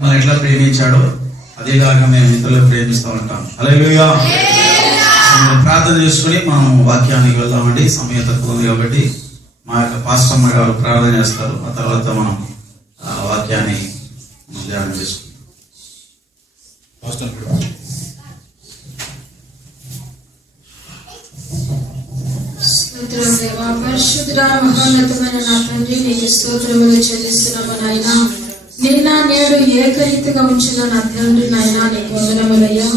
మనం ఎట్లా ప్రేమించాడో అదేలాగా మేము ఇతరులు ప్రేమిస్తూ ఉంటాం. హల్లెలూయా. ప్రార్థన చేసుకుని మనం వాక్యానికి వెళ్దామండి. సమయం తక్కువ ఉంది కాబట్టి మా యొక్క పాస్టమ్మ గారు ప్రార్థన చేస్తారు. ఆ తర్వాత మనం వాక్యాన్ని ధ్యానం చేసుకుంటాం. స్తోత్రం దేవా, పరిశుద్ధుడా, మహోన్నతమైన నా తండ్రి, నీకు స్తోత్రములు చెల్లిస్తున్నాము నాయనా. నిన్న నేడు ఏకరీతిగా ఉంచిన నా తండ్రి నాయనా, నీకు వందనములయ్యా.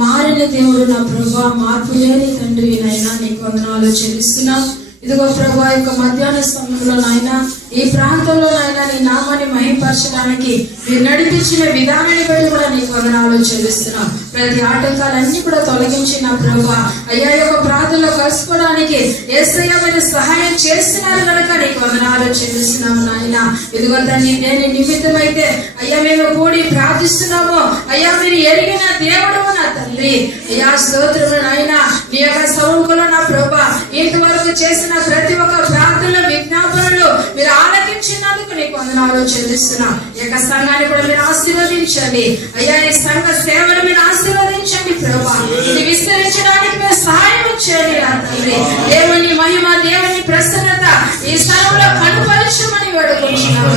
మారిన దేవుడు నా ప్రభా, మార్పు లేని తండ్రి నాయనా, నీకు వందనాలు చెల్లిస్తున్నా. ఇదిగో ప్రభా, యొక్క మధ్యాహ్న సమయంలో నాయన ఈ ప్రాంతంలో నాయన నీ నామాన్ని మహింపరచడానికి మీరు నడిపించిన విధానాన్ని బట్టి కూడా నీకు వందనాలు చెల్లిస్తున్నాం. ప్రతి ఆటంకాలన్నీ కూడా తొలగించి నా ప్రభా అయ్యా యొక్క ప్రాంతంలో కలుసుకోవడానికి యేసయ్య మీరు సహాయం చేస్తున్నారు కనుక నీకు వందనాలు చెల్లిస్తున్నాము నాయన. ఇదిగో తండ్రి, నేను నిమిత్తమైతే అయ్యా మేము కూడి ప్రార్థిస్తున్నాము. అయ్యా మీరు ఎరిగిన దేవుడు నా తండ్రి. అయ్యా స్తోత్రము నాయన. నీ యొక్క సముఖంలో నా ప్రభా ఇంతవరకు చేసిన ప్రతి ఒక్క ప్రార్థనలో విజ్ఞాపనలు మీరు ఆలకించినందుకు నీకు వందనాలు చెల్లిస్తున్నా. ఈ యొక్క సంఘాన్ని కూడా మీరు ఆశీర్వదించండి అయ్యా. ఈ సంఘ సేవలు మీరు ఆశీర్వదించండి ప్రభా. ఇది విస్తరించడానికి మీరు సహాయం చేయండి నా తండ్రి. దేవుని మహిమ, దేవుని ప్రసన్నత ఈ స్థలంలో కనుపరచమని వేడుకుంటున్నాము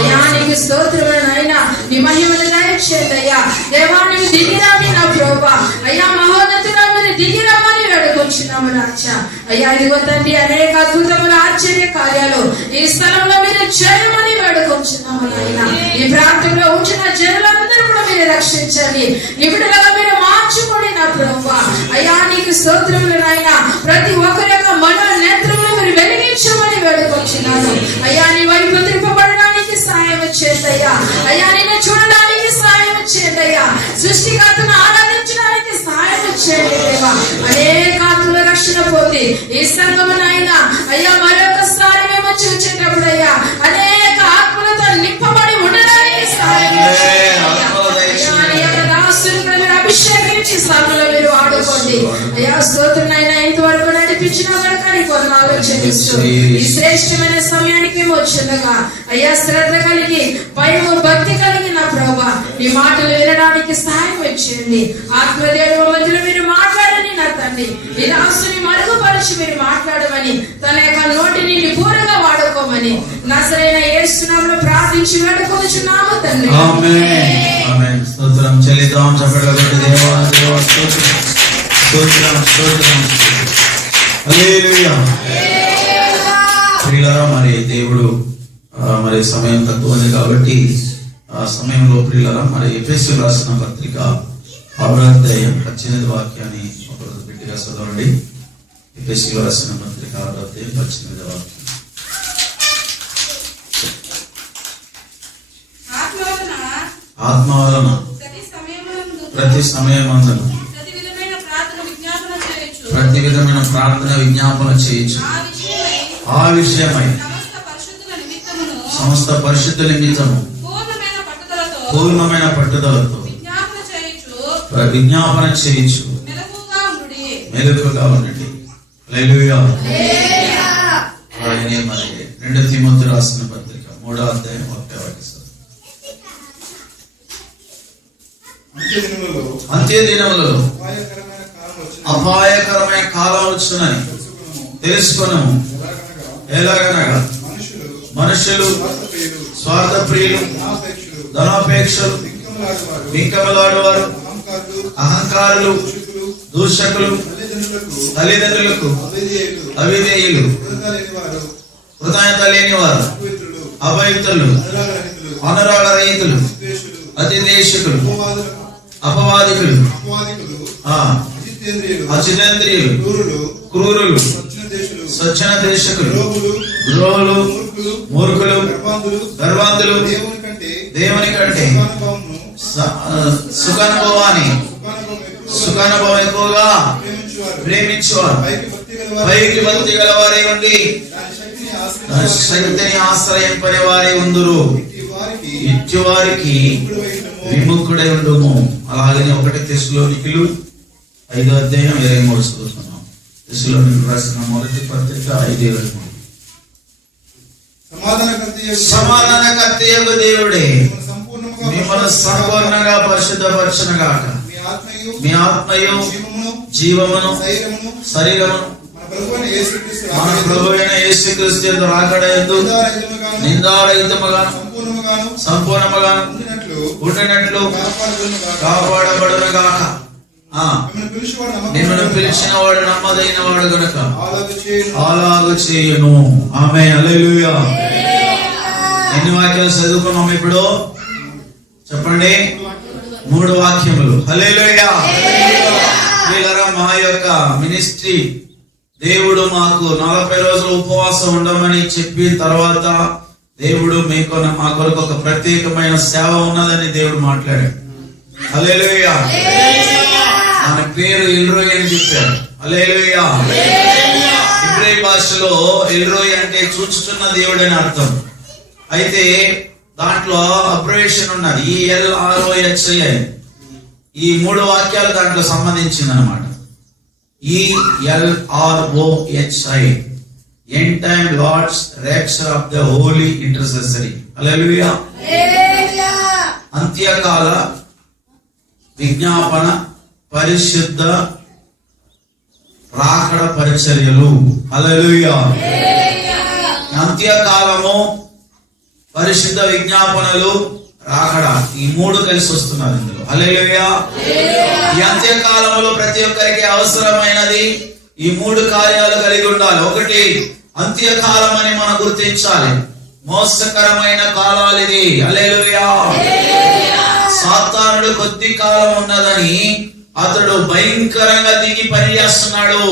అయ్యా. నీకు స్తోత్రమైన నాయన, నీ మహిమను దయచేయండి అయ్యా. దేవాన్ని దిగిరాని నా ప్రభా అయ్యా, మహోన్నతుడా మీరు దిగిరమ్మని వేడుకుంటున్నాము రాజా. అయ్యా ఇదిగో తండ్రి, అనేక అద్భుతముల ఆశ్చర్య కార్యాలు ఈ స్థలంలో మీరు చేయమని వేడుకుంటున్నాము నాయన. ఈ ప్రాంతంలో ఉంచిన జనులందరూ కూడా మీరు రక్షించండి, నిపుణులుగా మీరు మార్చుకోండి నా ప్రభువా. అయ్యా నీకు స్తోత్రములు నాయన. ప్రతి ఒక్కరి యొక్క మనో నేత్రములు మీరు వెలిగించమని వేడుకుంటున్నాను అయ్యా. నీ వైపు తిప్పబడడానికి సహాయం చేయండి అయ్యా. అయ్యా నిన్ను చూడడానికి సహాయం చేయండి అయ్యా. సృష్టికర్తను ఆరాధించడానికి సహాయం చేయండి దేవా. అనేక ఆత్మల రక్షణ పొంది ఈ సంఘము నాయన అయ్యా మరొకసారి మేము చూచేటప్పుడు అయ్యా అనేక ఆత్మలతో నింపబడి ఉండడానికి సహాయం అభిషేకించి సభలో మీరు ఆడుకోండి అయ్యా. స్తోత్రనైనా ఇంతవరకు నడిపించిన కనుక నీకు వందనాలు చెల్లిస్తూ ఈ శ్రేష్టమైన సమయానికి మేము వచ్చిండగా అయ్యా శ్రద్ధ కలిగి భయము భక్తి కలిగి నా ప్రభా నీ మాటలు వినడానికి సహాయం వచ్చేయండి. ఆత్మదేవ మధ్యలో మీరు మాట్లాడని నా తండ్రి, ఈ రాసుని మరుగుపరిచి మీరు మాట్లాడమని, తన యొక్క నోటిని పూర్తిగా వాడుకోమని నజరేయుడైన యేసు నామములో ప్రార్థించి వేడుకొనుచున్నాము తండ్రి. ఆమేన్. స్తోత్రం చెల్లిద్దాం. చెప్పగలరు దేవా, దేవా స్తోత్రం, స్తోత్రం, స్తోత్రం. హల్లెలూయా. ప్రియులారా, మరి దేవుడు మరి సమయం తక్కువ ఉంది కాబట్టి ఆ సమయంలో ప్రియులారా మరి ఎఫెసీయులకు రాసిన పత్రిక 6వ అధ్యాయం 18వ వాక్యాన్ని ఒకరోజు గట్టిగా చదవండి. ఎఫెసీయులకు రాసిన పత్రిక 6వ అధ్యాయం 18వ వాక్యం. ఆత్మ వలన ప్రతి సమయమందును ప్రతి విధమైన ప్రార్థన విజ్ఞాపన చేయొచ్చు. ఆ విషయమై సమస్త పరిశుద్ధుల నిమిత్తము పూర్ణమైన పట్టుదలతో విజ్ఞాపన చేయొచ్చు. మెలకువగా ఉండండి. హల్లెలూయా. అలాగే మరి 2 తిమోతి రాసిన పత్రిక 3వ అధ్యాయం 1వ వాక్యం. అంత్య దినములలో అపాయకరమైన కాలం వచ్చునని తెలుసుకున్నాము. ఎలాగనగా మనుషులు స్వార్థ ప్రియులు, ధనాపేక్షలు, వింకమలాడువారు, అహంకారులు, దూషకులు, తల్లిదండ్రులకు అవిధేయులు, కృతజ్ఞత లేని వారు, అపవిత్రులు, అనురాగ రహితులు, అతిదేశకులు, అపవాదికులు, అచితేంద్రియులు, క్రూరులు, స్వచ్ఛన దేశకులు, ద్రోహులు, మూర్ఖులు, గర్వాంధులు, దేవుని కంటే సుఖానుభవం ఎక్కువగా ప్రేమించేవారు, పైకి భక్తి గలవారే ఉండి శక్తిని ఆశ్రయింపని వారే ఉందురు. ఇట్టి వారికి విముఖుడై ఉండుము. అలాగనే 1 తెస్సలోనికీయులు 5వ అధ్యాయం 23 చదువుతున్నాం. తెస్సలోనికీయులకు రాసిన మొదటి పత్రిక 5:23. సమాధానకర్తయగు దేవుడే మిమ్మల్ని సంపూర్ణంగా పరిశుద్ధపరచునుగాక. మీ ఆత్మయు జీవమును శరీరమును మన ప్రభువైన యేసుక్రీస్తు యందు రాకడయందు నిందారహితముగాను సంపూర్ణముగాను ఉండినట్లు కాపాడబడునుగాక. నిన్ను పిలిచిన వాడు నమ్మదైన వాడు గనుక అలాగు చేయును. ఆమేన్. హల్లెలూయా. ఎన్ని వాక్యాలు చదువుకున్నాం ఇప్పుడు చెప్పండి? 3 వాక్యములు. హల్లెలూయా. ప్రియులారా, మా యొక్క మినిస్ట్రీ దేవుడు మాకు 40 రోజులు ఉపవాసం ఉండమని చెప్పిన తర్వాత దేవుడు మా కొరకు ఒక ప్రత్యేకమైన సేవ ఉన్నదని దేవుడు మాట్లాడాడు. హల్లెలూయా. మన పేరు ఎల్రోయ్ అని చెప్పాడు. హల్లెలూయా. ఇబ్రానీ భాషలో ఎల్రోయ్ అంటే చూచుచున్న దేవుడు అని అర్థం. అయితే దాంట్లో అబ్రివేషన్ ఉన్నది, ELROHI. ఈ 3 వాక్యాలు దాంట్లో సంబంధించింది అనమాట. ELROHI, End Time Lord's Rapture of the Holy Intercessory. హల్లెలూయా. అంత్యకాల విజ్ఞాపన పరిశుద్ధ రాకడ పరిచర్యలు. హల్లెలూయా. అంత్యకాలము, పరిశుద్ధ విజ్ఞాపనలు, రాకడ, ఈ 3 కలిసి వస్తున్నారు ఇందులో. హల్లెలూయా. ఈ అంత్యకాలంలో ప్రతి ఒక్కరికి అవసరమైనది ఈ 3 కార్యాలు కలిగి ఉండాలి. ఒకటి, అంత్యకాలం అని మనం గుర్తించాలి. మోసకరమైన కాలాలు ఇది. హల్లెలూయా. సాతానుడు కొద్ది కాలం ఉన్నదని అతడు భయంకరంగా దిగి పని చేస్తున్నాడు.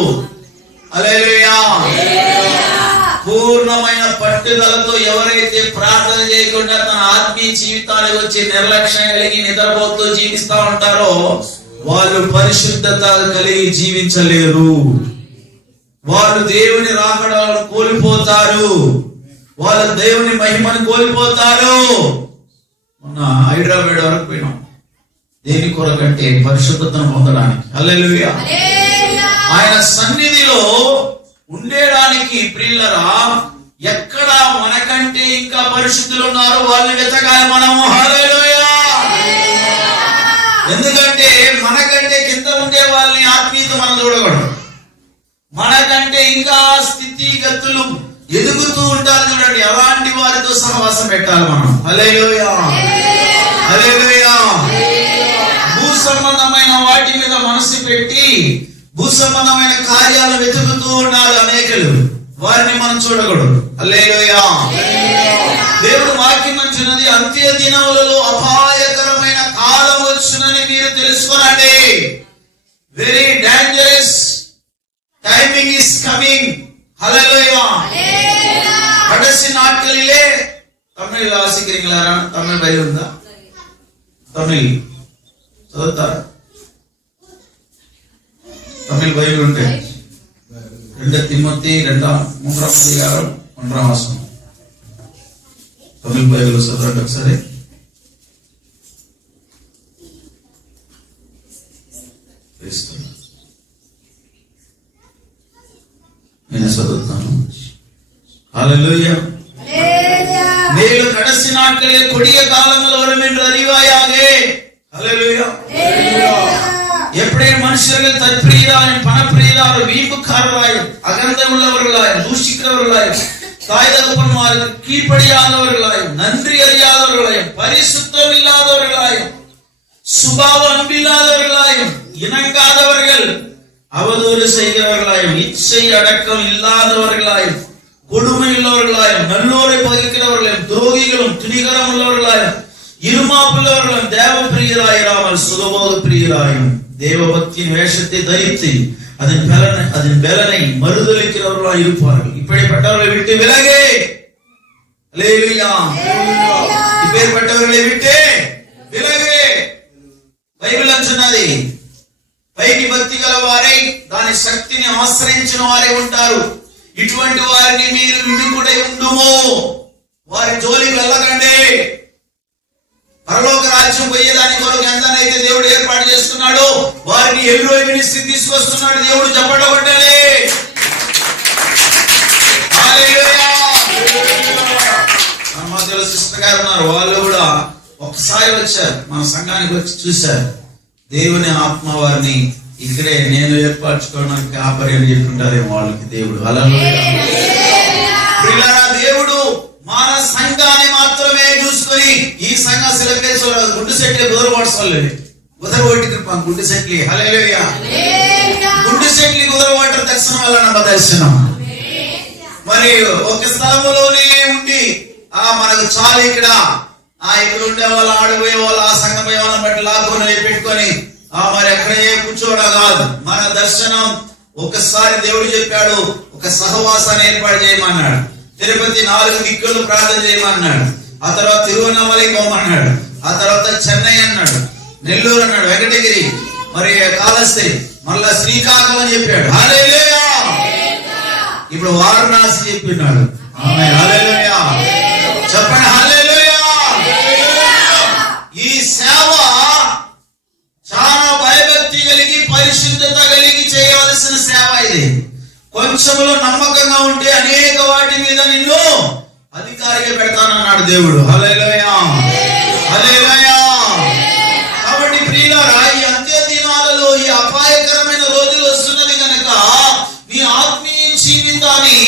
హల్లెలూయా. పూర్ణమైన పట్టుదలతో ఎవరైతే ప్రార్థన చేయకుండా తన ఆత్మీయ జీవితానికి వచ్చి నిర్లక్ష్యం కలిగి నిద్రపోతూ జీవిస్తా ఉంటారో వాళ్ళు పరిశుద్ధత కలిగి జీవించలేరు. వాళ్ళు దేవుని రాకడను కోల్పోతారు. వాళ్ళు దేవుని మహిమను కోల్పోతారు. మొన్న హైదరాబాద్ వరకు పోయినాం. దేని కొరకంటే పరిశుద్ధతను పొందడానికి. హల్లెలూయా. ఆయన సన్నిధిలో ఉండేడానికి ప్రియులరా, ఎక్కడ మనకంటే ఇంకా పరిశుద్ధులు ఉన్నారు వాళ్ళని వెతకాలి మనము. హల్లెలూయా. ఎందుకంటే మనకంటే కింద ఉండే వాళ్ళని ఆత్మీయత మనం చూడకూడదు. మనకంటే ఇంకా స్థితిగతులు ఎదుగుతూ ఉంటారు చూడండి, అలాంటి వారితో సహవాసం పెట్టాలి మనం. హల్లెలూయా. హల్లెలూయా. భూ సంబంధమైన వాటి మీద మనసు పెట్టి భూ సంబంధమైన కార్యాలు వెతుకుతూ ఉన్నారు అనేకులు, వారిని మనం చూడకూడదు. హల్లెలూయా. దేవుడు వాక్యం అంటున్నది, అంత్య దినములలో అపాయకరమైన కాలం వచ్చునని మీరు తెలుసుకోనండి. Very dangerous timing is coming. Hallelujah. కడసి నాட்களிலே தமிழ் வாசிக்கிறீங்களா? தமிழ் பைபிள் ఉందా? தமிழ் చదువుతారా? తమిళ బైబిల్ ఉంటే 2 తిమోతి 2వ అధ్యాయం 1వ వచనం తమిళ బైబిల్ చదవండి ఒకసారి. నేను చదువుతాను. హల్లెలూయా. மேலு கடைசி நாட்களிலே கொடிய காலங்கள் வரும் என்று அறிவாயாகே. ஹல்லேலூயா. எప్పుடே மனுஷர்கள் தற்பிரியராயும் பணப்பிரியராயும் வீம்புக்காரராயும் அகந்தை உள்ளவர்களாயும் தூஷிக்கிறவர்களாயும் தாய் தகப்பன்மாருக்கு கீழ்ப்படியாதவர்களாயும் நன்றி அறியாதவர்களாயும் பரிசுத்தம் இல்லாதவர்களாயும் சுபாவ அன்பில்லாதவர்களாயும் இணங்காதவர்கள் அவதூறு செய்கிறவர்களாயும் இச்சை அடக்கம் இல்லாதவர்களாயும் கொடுமை உள்ளவர்களாயும் நல்லோரை பகைக்கிறவர்களாயும் துரோகிகளும் துணிகரம் உள்ளவர்களாயும் இருமாப்புள்ளவர்களும் தேவ பிரியராயிராமல் சுகபோக பிரியராயும் தேவபக்தியின் வேஷத்தை தரித்து அதன் பலனை மறுதலிக்கிறவர்களாய் இருப்பார்கள். இப்படிப்பட்டவர்களை விட்டு விலகு. அல்லேலூயா. இப்படிப்பட்டவர்களை விட்டு విలగే. బైబిల్ అంటున్నది, పైకి భక్తి గల వారై దాని శక్తిని ఆశ్రయించిన వారే ఉంటారు. ఇటువంటి వారిని మీరు విడుకుడై ఉండుము. వారి జోలికి వెళ్ళకండి. పరలోక రాజ్యం పోయేదాని కొరకు ఎంతనైతే దేవుడు ఏర్పాటు చేస్తున్నాడో వారిని ఎల్రోయ్ మినిస్ట్రీ తీసుకొస్తున్నాడు. దేవుడు చెప్పడం కొట్టాలి. హల్లెలూయా. మన మధ్యలో సిస్టర్ గారు ఉన్నారు. వాళ్ళు కూడా ఒకసారి వచ్చారు, మన సంఘానికి వచ్చి చూశారు. దేవుని ఆత్మ వారిని ఇక్కడే నేను ఏర్పరచుకోవడానికి కాపరి అని చెప్తుంటారేమో వాళ్ళకి దేవుడు. ప్రియులారా, దేవుడు మన సంఘాన్ని మాత్రమే చూసుకొని ఈ సంఘ సెలబ్రేషన్ గుండు సెట్లే కుదరపడలేదు, కుదరగొట్టి గుండు సెట్లి హల్లెలూయా, గుండు సెట్లి కుదరగొట్ట దర్శనం వల్ల నమ్మ దర్శనం. మరి ఒక స్థలంలోనే ఉండి మనకు చాలు ఇక్కడ ఉండే వాళ్ళు, ఆడిపోయే వాళ్ళు, ఆ సంఘం పోయే వాళ్ళని బట్టి లాక్కొని పెట్టుకొని మరి ఎక్కడ కూర్చోవడం కాదు. మన దర్శనం ఒకసారి దేవుడు చెప్పాడు, ఒక సహవాసాన్ని ఏర్పాటు చేయమన్నాడు. తిరుపతి 4 దిక్కులు ప్రార్థన చేయమన్నాడు. ఆ తర్వాత తిరువన్నమలై పోమన్నాడు. ఆ తర్వాత చెన్నై అన్నాడు, నెల్లూరు అన్నాడు, వెంకటగిరి, మరి కాళహస్తి, మళ్ళా శ్రీకాకుళం చెప్పాడు. హల్లెలూయా. ఇప్పుడు వారణాసి చెప్పినాడు. ఆమేన్, హల్లెలూయా. చెప్పండి హల్లెలూయా. ఈ సేవ చాలా భయభక్తి కలిగి పరిశుద్ధత కలిగి చేయవలసిన సేవ ఇది. కొంచెంలో నమ్మకంగా ఉంటే అనేక వాటి మీద నిన్ను అధికారిగా పెడతానన్నాడు దేవుడు. హల్లెలూయా, హల్లెలూయా. కాబట్టి ప్రియులారా, ఈ అంత్య దినాలలో ఈ అపాయకరమైన రోజులు వస్తున్నది కనుక నీ ఆత్మీయ జీవితాన్ని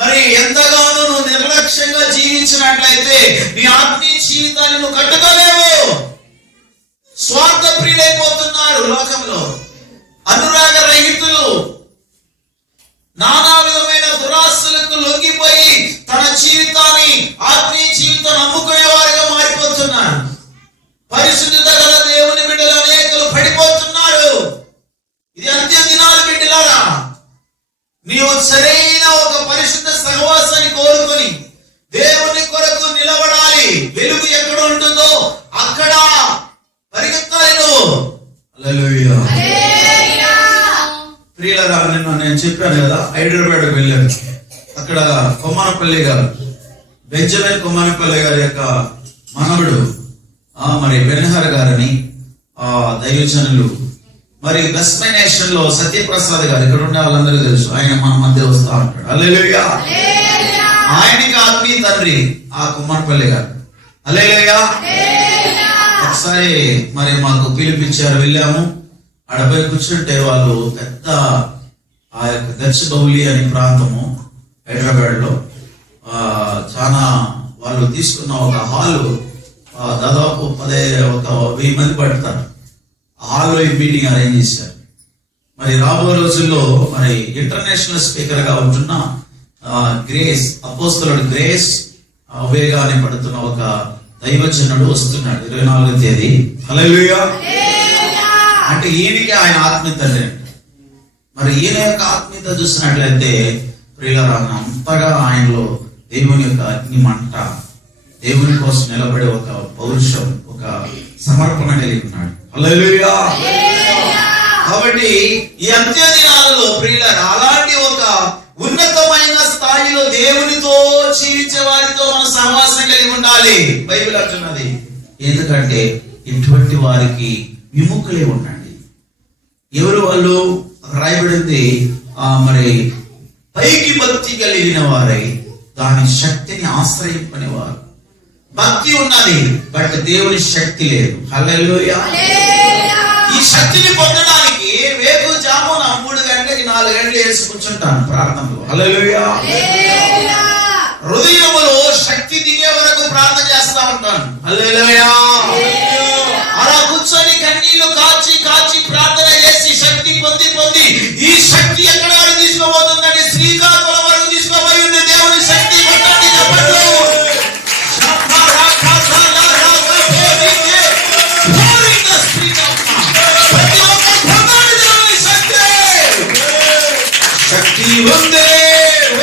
మరి ఎంతగానో నువ్వు నిర్లక్ష్యంగా జీవించినట్లయితే నీ ఆత్మీయ జీవితాన్ని నువ్వు కట్టుకోలేవు. స్వార్థ ప్రియులైపోతున్నారు లోకంలో, అనురాగ రహితులు, నానా విధమైన దురాస్తులకు లొంగిపోయి తన జీవితాన్ని, ఆత్మీయ జీవితాన్ని అమ్ముకునే వారిగా మారిపోతున్నారు. పరిశుద్ధత గల దేవుని బిడ్డలు అనేకులు పడిపోతున్నారు. ఇది అంత్య దినాలు బిడ్డలారా. నీవు సరైన ఒక పరిశుద్ధ సహవాసాన్ని కోరుకొని దేవుని కొరకు నిలబడాలి. వెలుగు ఎక్కడ ఉంటుందో అక్కడ పరిగెత్తాలి నువ్వు. హల్లెలూయా. ప్రియులారా, నేను చెప్పాను కదా, హైదరాబాద్ వెళ్ళాను. అక్కడ కొమ్మనపల్లి గారు, బెంజమిన్ కొమ్మనపల్లి గారి యొక్క మనవడు మరి బెన్హర్ గారని దైవజనులు, మరి వెస్ట్మినేషన్ లో సత్యప్రసాద్ గారు, ఇక్కడ ఉండే వాళ్ళందరూ తెలుసు, ఆయన మన మధ్య వస్తా ఉంటాడు. హల్లెలూయా. ఆయనకి ఆత్మీయ తండ్రి ఆ కొమ్మనపల్లి గారు. హల్లెలూయా. ఒకసారి మరి మాకు పిలిపించారు, వెళ్ళాము. అడపై కూర్చుంటే వాళ్ళు పెద్ద ఆ యొక్క గచ్చిబౌలి అనే ప్రాంతము హైదరాబాద్ లో చాలా వాళ్ళు తీసుకున్న ఒక హాలు దాదాపు 1000 మంది పడతారు. హాల్లో ఈ మీటింగ్ అరేంజ్ చేశారు. మరి రాబోయే రోజుల్లో మరి ఇంటర్నేషనల్ స్పీకర్ గా ఉంటున్న గ్రేస్ అపోస్తలుడు గ్రేస్ వేగానే పడుతున్న ఒక దైవజనుడు వస్తున్నాడు 24వ తేదీ. హల్లెలూయా. అంటే ఈయనకి ఆయన ఆత్మీయ తండ్రి. మరి ఈయన యొక్క ఆత్మీయత చూసినట్లయితే ప్రియులారా, అంతగా ఆయనలో దేవుని యొక్క అగ్ని మంట, దేవుని కోసం నిలబడే ఒక పౌరుషం, ఒక సమర్పణ కలిగి ఉన్నాడు. హల్లెలూయా. కాబట్టి ఈ అంత్య దినాలలో ప్రియులారా, అలాంటి ఒక ఉన్నతమైన స్థాయిలో దేవునితో జీవించే వారితో మన సహవాసం కలిగి ఉండాలి. బైబిల్ అంటున్నది. ఎందుకంటే ఇటువంటి వారికి విముఖులే ఉండండి. ఎవరు వాళ్ళు? రాయబడింది మరి పైకి భక్తి కలిగిన వారై దాని శక్తిని ఆశ్రయింపనేవారు. భక్తి ఉన్నది, బట్ దేవుని శక్తి లేదు. హల్లెలూయా. ఈ శక్తిని పొందడానికి వేకు జామున 3 గంటలకి 4 గంటలు వేసి కూర్చుంటాను ప్రార్థనలో. హల్లెలూయా. హృదయములో శక్తి దిగే వరకు ప్రార్థన చేస్తా ఉంటాను. హల్లెలూయా. అలా కూర్చొని కన్నీళ్లు కాచి కాచి ప్రార్థన చేసి శక్తి పొంది పొంది ఈ శక్తి ఎక్కడ వరకు తీసుకోబోతుందండి? శ్రీకాకుళం వరకు తీసుకోబోయింది దేవుని శక్తి. కొట్టండి చెప్పండి. శక్తి ఉందే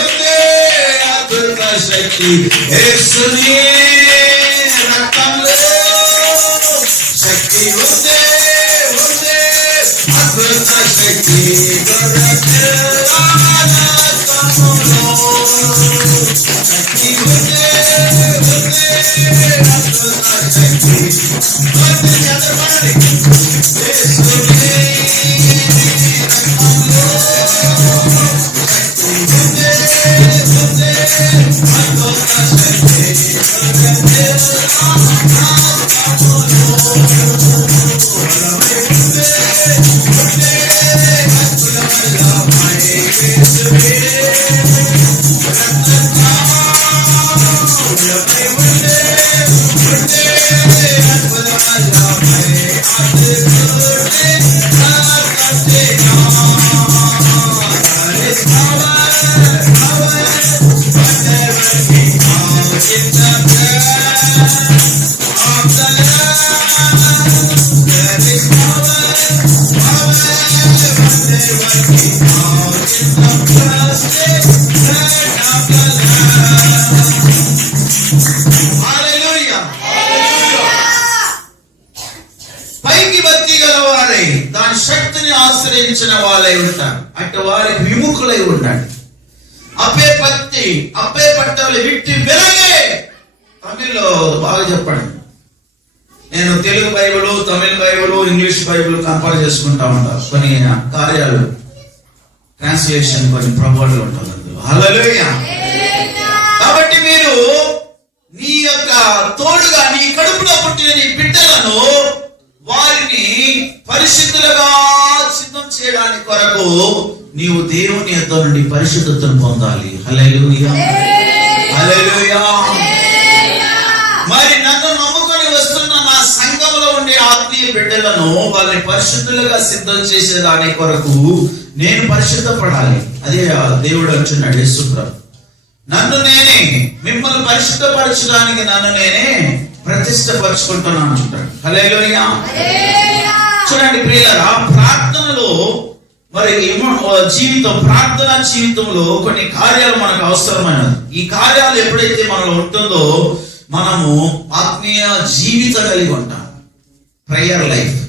ఉందే అద్భుత శక్తి యేసుని రక్తంలో. శక్తి ఉందే ఉందే అద్భుత శక్తి శక్తి ఉందే ఉందే అద్భుత శక్తి యేసుని రక్తంలో. వారై దాని శక్తిని ఆశ్రయించిన వాళ్ళై ఉంటారు. అటు వారికి విముఖులై ఉండండి. అప్పే పట్టాలి విట్టి వెలగే. తమిళ్లో బాగా చెప్పండి. నేను తెలుగు బైబిల్, తమిళ బైబిల్, ఇంగ్లీష్ బైబిల్ కంపేర్ చేసుకుంటా ఉంటాను. కొన్ని కార్యాలు ట్రాన్స్లేషన్ కొన్ని ప్రభావాలు ఉంటుంది అందులో. హల్లెలూయా. కాబట్టి మీరు నీ యొక్క తోడుగా నీ కడుపులో పుట్టిన నీ బిడ్డలను వారిని పరిశుద్ధులుగా సిద్ధం చేయడానికి కొరకు నీవు దేవుని యొద్ద నుండి పరిశుద్ధతను పొందాలి. హల్లెలూయా, హల్లెలూయా. మరి నన్ను నమ్ముకొని వస్తున్న నా సంఘంలో ఉండే ఆత్మీయ బిడ్డలను వాళ్ళని పరిశుద్ధులుగా సిద్ధం చేసేదాని కొరకు నేను పరిశుద్ధపడాలి. అదే దేవుడు అంటున్నాడు యేసుప్రభు. నన్ను నేనే మిమ్మల్ని పరిశుద్ధపరచడానికి నన్ను నేనే ప్రతిష్టపరుచుకుంటున్నాను అంటాడు. హల్లెలూయా. చూడండి ప్రియులారా, ప్రార్థనలో మరి ప్రార్థనా జీవితంలో కొన్ని కార్యాలు మనకు అవసరమైనది. ఈ కార్యాలు ఎప్పుడైతే మనలో ఉంటుందో మనము ఆత్మీయ జీవితం కలిగి ఉంటాం. Prayer life.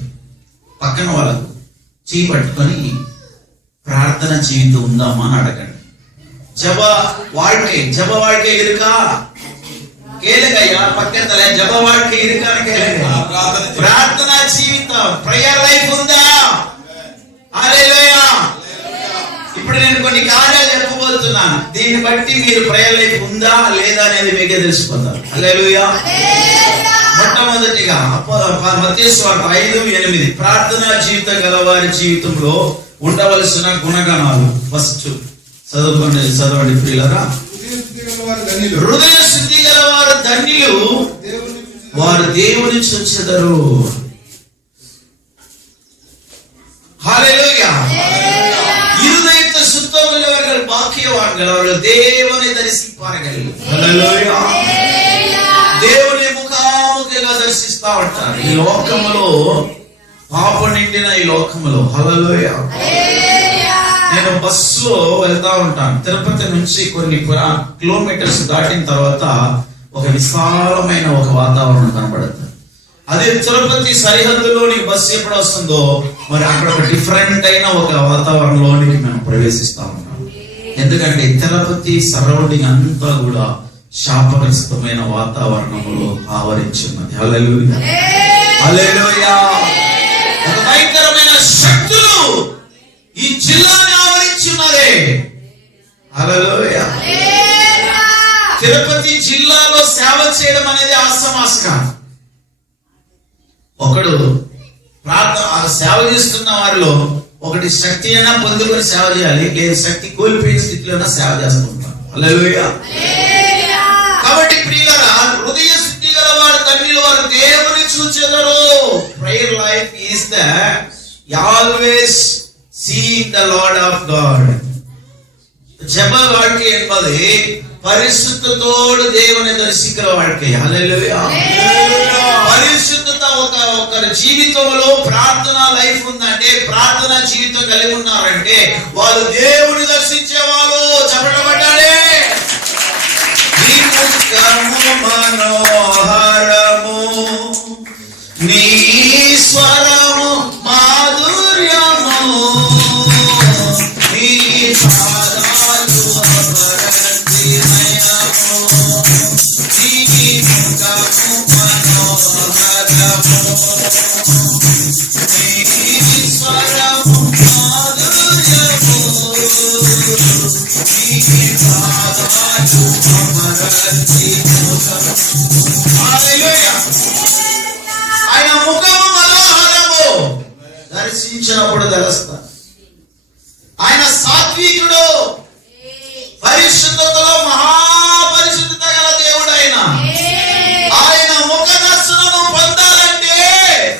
పక్కన వాళ్ళకు చేయి పట్టుకొని ప్రార్థన జీవితం ఉందామా అని అడగండి. జబ వాడికే ఇరుకా కేలగయ్యా పక్కన తల జబ వాడికే ఇరుకా ప్రార్థన జీవితం ప్రేయర్ లైఫ్ ఉందా? హల్లెలూయా. ఇప్పుడు నేను కొన్ని కార్యాలు చెప్పబోతున్నాను. దీన్ని బట్టి మీరు ప్రేయర్ లైఫ్ ఉందా లేదా అనేది మీకే తెలిసిపోతారు. హల్లెలూయా. మొట్టమొదటిగా మత్తయి సువార్త 5:8 ప్రార్థనా జీవితం గల వారి జీవితంలో ఉండవలసిన గుణగణాలు. ఫస్ట్ చదవండి ప్రియులారా. హృదయ శుద్ధి గల వారు ధన్యులు, వారు దేవుని చూచెదరు. హల్లెలూయా. இருதயத்தை சுத்தம் உள்ளவர்கள் பாக்கியவான்கள், அவர்கள் தேவனை தரிசிப்பார்கள். హల్లెలూయా. దేవుని ముఖాముఖిగా దర్శిస్తా ఉంటారు. ఈ లోకములో పాపం నిండిన ఈ లోకములో. హల్లెలూయా. నేను బస్సులో వెళ్తా ఉంటాను. తిరుపతి నుంచి కొన్ని కిలోమీటర్స్ దాటిన తర్వాత ఒక విశాలమైన ఒక వాతావరణం కనబడుతుంది. అదే తిరుపతి సరిహద్దులోని బస్సు ఎప్పుడు వస్తుందో మరి అక్కడ ఒక డిఫరెంట్ అయిన ఒక వాతావరణంలోనికి మేము ప్రవేశిస్తా ఉంటాం. ఎందుకంటే తిరుపతి సరౌండింగ్ అంతా కూడా శాపగ్రస్తమైన వాతావరణంలో ఆవరించున్నది. హల్లెలూయా, హల్లెలూయా. ఒక భయంకరమైన శక్తులు ఈ జిల్లాని ఆవరించున్నది. హల్లెలూయా. తిరుపతి జిల్లాలో సేవ చేయడం అనేది ఆసమాసగా. ఒకడు సేవ చేస్తున్న వారిలో ఒకటి శక్తి అయినా పొందుకొని సేవ చేయాలి, లేదు శక్తి కోల్పోయిన స్థితిలోనే సేవ చేస్తుంటారు. హల్లెలూయా. కాబట్టి ప్రియులారా, హృదయ శుద్ధి గల వారు ధన్యులు, వారు దేవుని చూచెదరు. Prayer life is that always seeing the lord of god. ஜெப வாழ்க்கை என்பது పరిశుద్ధతోడు దేవుని దర్శించిన వాడికి. హల్లెలూయా. పరిశుద్ధత ఒకరి జీవితంలో ప్రార్థన లైఫ్ ఉందంటే, ప్రార్థన జీవితం కలిగి ఉన్నారంటే వాళ్ళు దేవుని దర్శించే వాళ్ళు. చెప్పబడ్డాడే నీ ముఖము మనోహరము, నీ స్వరము మాధుర్యము, నీ పాదాలు అపరంజిమయము, నీ ముఖము మనోహరము, నీ స్వరము మాధుర్యము, నీ పాదాలు అపరంజిమయము. హల్లెలూయా. ఆయన ముఖము మనోహరము. దర్శించినప్పుడు తెలుస్తా. ఆయన సాత్వికుడు, పరిశుద్ధతలో మహాపరిశుద్ధత గల దేవుడు. ఆయన ముఖ దర్శనము పొందాలంటే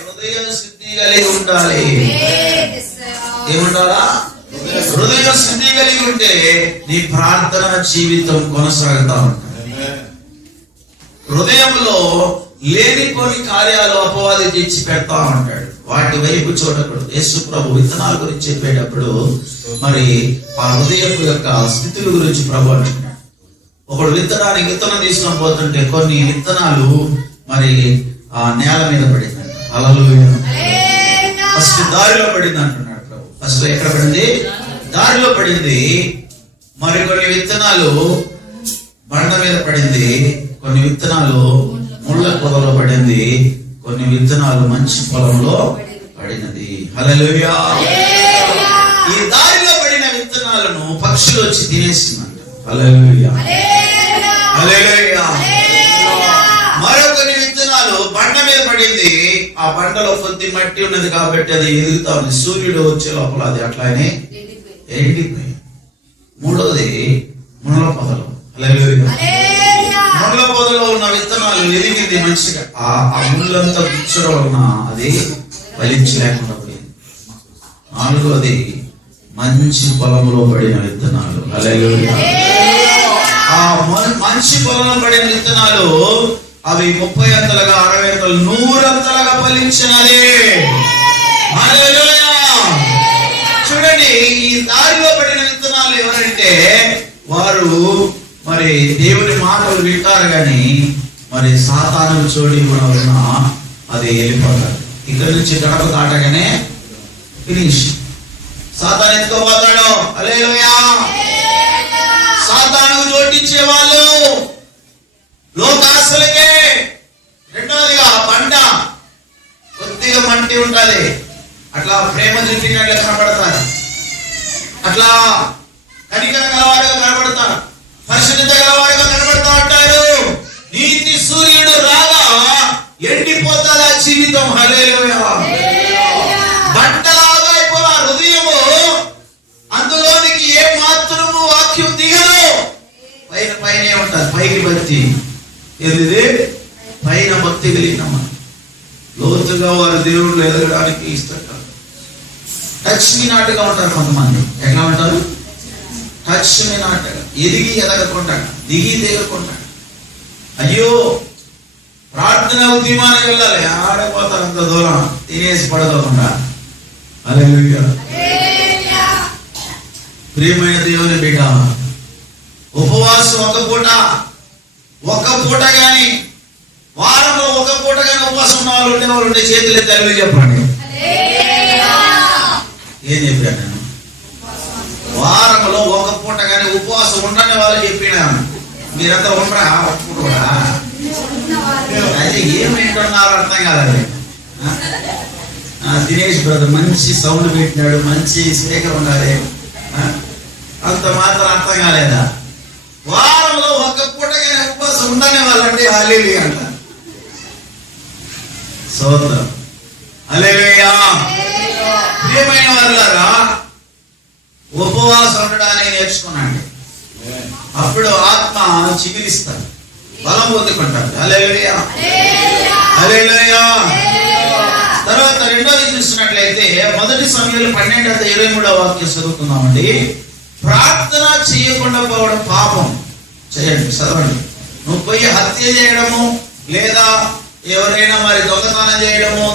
హృదయ శుద్ధి కలిగి ఉండాలి. ఏముండాలా? హృదయ శుద్ధి కలిగి ఉంటే నీ ప్రార్థన జీవితం కొనసాగుతా ఉంటుంది. హృదయంలో లేనిపోని కార్యాలు అపవాది తెచ్చి పెడతా ఉంటాడు. వాటి వైపు చూడకూడదు. యేసు ప్రభు విత్తనాల గురించి చెప్పేటప్పుడు మరి ఆ హృదయపు యొక్క స్థితుల గురించి ప్రభు అంటున్నాడు. ఒకడు విత్తనానికి విత్తనం తీసుకొని పోతుంటే కొన్ని విత్తనాలు మరి ఆ నేల మీద పడిందంట. హల్లెలూయా. ఫస్ట్ దారిలో పడింది అంటున్నాడు ప్రభు. ఫస్ట్ ఎక్కడ పడింది? దారిలో పడింది. మరి కొన్ని విత్తనాలు బండ మీద పడింది, కొన్ని విత్తనాలు ముళ్ళ పొదలో పడింది, కొన్ని విత్తనాలు మంచి పొలంలో పడినది. హల్లెలూయా. ఈ దారిలో పడిన విత్తనాలను పక్షులు వచ్చి తినేసిందంట. హల్లెలూయా. హల్లెలూయా. మరో కొన్ని విత్తనాలు బండ మీద పడింది. ఆ బండలో కొద్ది మట్టి ఉన్నది కాబట్టి అది ఎదుగుతా ఉంది. సూర్యుడు వచ్చే లోపల అది అట్లానే ఎండిపోయింది. మూడోది ముళ్ళ పొదలో. హల్లెలూయా. ముళ్ళ పొదలో ఉన్న విత్తనాలు ఎదిగింది మంచిగా. ఆ ముళ్ళంతా గుచ్చడం వలన అది ఫలించలేకుండా పోయింది. నాలుగోది మంచి పొలంలో పడిన విత్తనాలు. హల్లెలూయా. ఆ మంచి పొలంలో పడిన విత్తనాలు అవి 30 అంతలుగా, 60 అంతలు, 100 అంతలుగా ఫలించినది. హల్లెలూయా. చూడండి, ఈ దారిలో పడిన విత్తనాలు ఎవరంటే వారు మరి దేవుని మాటలు వింటారు కానీ మరి సాతాను చోడి కూడా ఉన్నా అది వెళ్ళిపోతారు. ఇక్కడ నుంచి గడప దాటగానే ఫినిష్. సాతాను ఎత్తుకోపోతాడు. హల్లెలూయా. సాతాను జోడించే వాళ్ళు లోకాసులకే. రెండవదిగా బండ కొద్దిగా మంటి ఉండాలి, అట్లా ప్రేమ చూపినట్లు కనబడతారు, అట్లా కనికరం గలవారుగా కనబడతారు, పరిశుద్ధత గలవారుగా కనబడతా ఉంటారు. నీతి సూర్యుడు రాగా ఎండిపోతారు ఆ జీవితం. హల్లెలూయా. బండలాగా అయిపోయిన హృదయము, అందులోనికి ఏ మాత్రము వాక్యం దిగదు. పైనే ఉంటారు, పైకి భక్తి. ఏది పైన భక్తి కలిగినమ్మా, లోతుగా వారు దేవుళ్ళు ఎదగడానికి ఇష్టపడతారు. టచ్ మీ నాటుగా ఉంటారు కొంతమంది. ఎట్లా ఉంటారు? టచ్ మీ నాటుగా, ఎదిగి ఎదగకుండా, దిగి దిగకుండా. అయ్యో, ప్రార్థన ఉద్యమానికి వెళ్ళాలి, ఆడపోతారు అంత దూరం, తినేసి పడకుండా. హల్లెలూయా. ప్రియమైన దేవుని బిడ్డ, ఉపవాసం ఒక పూట గాని, వారంలో ఒక పూట గాని ఉపవాసం ఉన్న వాళ్ళు ఉంటే చేతులు ఎత్తి చెప్పండి. ఏం చెప్పాను నేను? వారంలో ఒక పూట గాని ఉపవాసం ఉండని వాళ్ళు చెప్పినా. మీరంతా ఉండరా? ఒప్పుడు కూడా అయితే ఏం వింటున్నారో అర్థం కాదండి. దినేష్ బ్రదర్ మంచి సౌండ్ పెట్టినాడు, మంచి స్పీకర్ ఉండాలి, అంత మాత్రం అర్థం కాలేదా? వారంలో ఒక పూట కానీ ఉపవాసం ఉండనే వాళ్ళంటే హల్లెలూయా అంట. స్తోత్రం. హల్లెలూయా. ప్రియమైన వారులారా, ఉపవాసం ఉండడానికి నేర్చుకున్నాండి. అప్పుడు ఆత్మ చిగురిస్తారు, బలం పొందుకుంటారు. హల్లెలూయా. హల్లెలూయా. తర్వాత రెండోది చూసినట్లయితే 1 సమూయేలు 12:23 వాక్యం చదువుతున్నామండి. ప్రార్థన చేయకుండా పోవడం పాపం. చేయండి, చదవండి. నువ్వు పోయి హత్య చేయడము, లేదా ఎవరైనా మరి దొంగతనం చేయడము,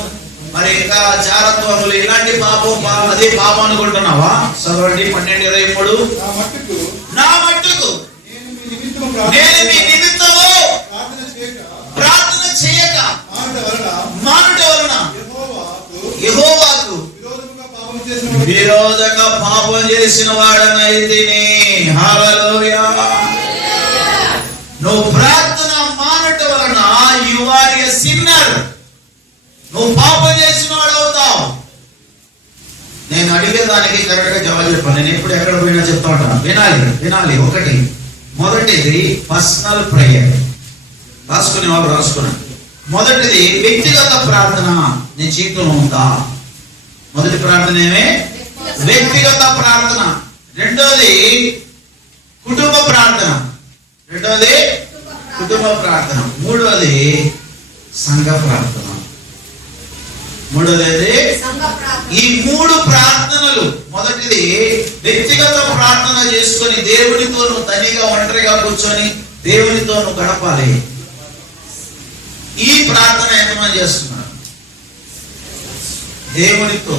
మరి ఇంకా చారత్వములు, ఇలాంటి పాపం, అదే పాపం అనుకుంటున్నావా? చదవండి 12:23. నా మట్టుకు నేను మీ నిమిత్తము ప్రార్థన చేయక మానుట వలన యెహోవాకు విరోధంగా పాపం చేసిన వాడనైతిని. హల్లెలూయా. నువ్వు ప్రార్థన మానుట వలన యు ఆర్ ఎ సిన్నర్. నువ్వు పాపం చేసిన వాడు అవుతావు. నేను అడిగేదానికి కరెక్ట్ గా జవాబు చెప్పాను. నేను ఎప్పుడు ఎక్కడ పోయినా చెప్తా ఉంటాను, వినాలి. ఒకటి, మొదటిది పర్సనల్ ప్రేయర్. రాసుకునే వాళ్ళు రాసుకున్నాను. మొదటిది వ్యక్తిగత ప్రార్థన నీ జీవితంలో ఉందా? మొదటి ప్రార్థన ఏమే? వ్యక్తిగత ప్రార్థన. రెండోది కుటుంబ ప్రార్థన. మూడోది సంఘ ప్రార్థన. ఈ 3 ప్రార్థనలు, మొదటిది వ్యక్తిగత ప్రార్థన చేసుకొని దేవునితో నువ్వు తనిగా ఒంటరిగా కూర్చొని దేవునితో నువ్వు గడపాలి. ఈ ప్రార్థన ఎంతమంది చేస్తున్నారు? దేవునితో.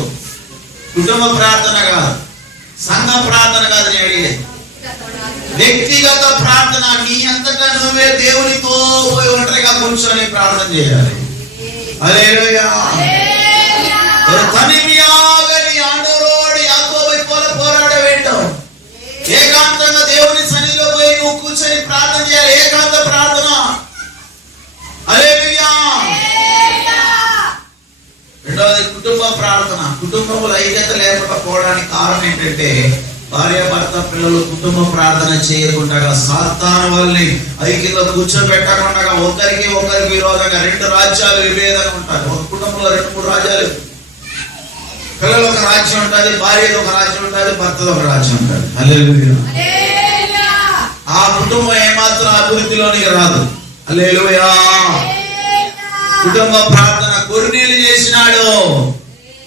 కుటుంబ ప్రార్థన కాదు, సంఘ ప్రార్థన కాదు. నేను అడిగే వ్యక్తిగత ప్రార్థన. నీ అంతటా నువ్వే దేవునితో పోయి ఒంటరిగా కూర్చొని ప్రార్థన చేయాలి. హల్లెలూయా. తనివియాగా కూర్చొని ప్రార్థన చేయాలి, ఏకాంత ప్రార్థన. హల్లెలూయా. రెండవది కుటుంబ ప్రార్థన. కుటుంబంలో ఐక్యత లేకపోవడానికి కారణం ఏంటంటే భార్య భర్త పిల్లలు కుటుంబ ప్రార్థన చేయకుండా సాతాను వాళ్ళని ఐక్యత కూర్చోబెట్టకుండా ఒకరికి విరోధంగా రెండు రాజ్యాలు విభేదంగా ఉంటారు. ఒక కుటుంబంలో 2-3 రాజ్యాలు, పిల్లలు ఒక రాజ్యం ఉంటుంది, భార్యది ఒక రాజ్యం ఉంటుంది, భర్తది ఒక రాజ్యం ఉంటుంది. హల్లెలూయా. ఆ కుటుంబం ఏమాత్రం అభివృద్ధిలోనికి రాదు. హల్లెలూయా. కుటుంబ ప్రార్థన కొర్నేలు చేసినాడు,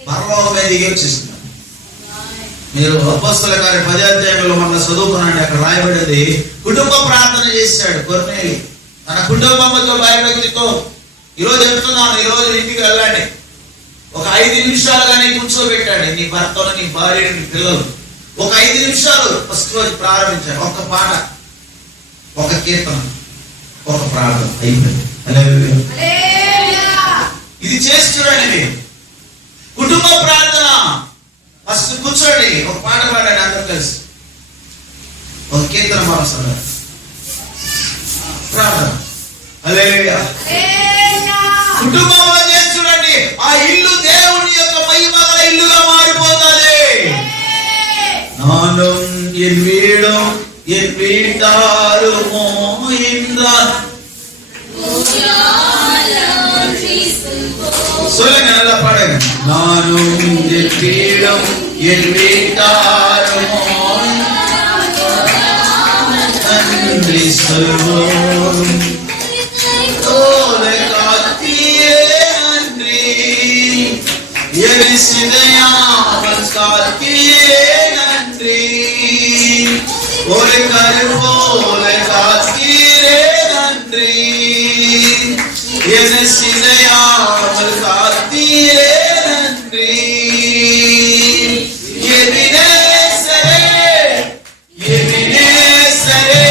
పరలోకం మీద దిగొచ్చేసినాడు. మీరు అపోస్తలుల కార్యం 10వ అధ్యాయంలో మనం చదువుకున్నాండి, అక్కడ రాయబడేది కుటుంబ ప్రార్థన చేశాడు కొర్నేలి తన కుటుంబంతో భయభక్తితో. ఈరోజు చెప్తున్నాను, ఈరోజు ఇంటికి వెళ్ళండి, ఒక 5 నిమిషాలు కానీ కూర్చోబెట్టాడు నీ భర్తను, నీ భార్యని, నీ పిల్లలు. ఒక 5 నిమిషాలు ఫస్ట్ రోజు ప్రారంభించాడు. ఒక పాట, ఒక కీర్తన, ఒక ప్రార్థన అయిపోయింది. ఇది చేసి చూడండి మీరు. కుటుంబ ప్రార్థన ఫస్ట్ కూర్చోండి, ఒక పాట పాడండి అందరూ కలిసి, ఒక కీర్తన అవసరం ప్రార్థన. హల్లెలూయా. కుటుంబంలో చేసి చూడండి, ఆ ఇల్లు దేవుని యొక్క మహిమగల ఇల్లుగా మారిపోతుంది. నాను ఎన్ వీడం ఎన్ వీటారుమో ఇంద్ర சொல்லுங்க, நல்லா பாடுங்க. நானும் என் வீடும் என் வீட்டாருமோ நன்றி சொல்வோம். தோலை காத்தியே நன்றி, என் சிதையாமல் காத்தியே நன்றி, ஒரு கருவோலை காத்தீரே நன்றி, என் சிதையாமல் காத்தீரே நன்றி. எபினேசரே எபினேசரே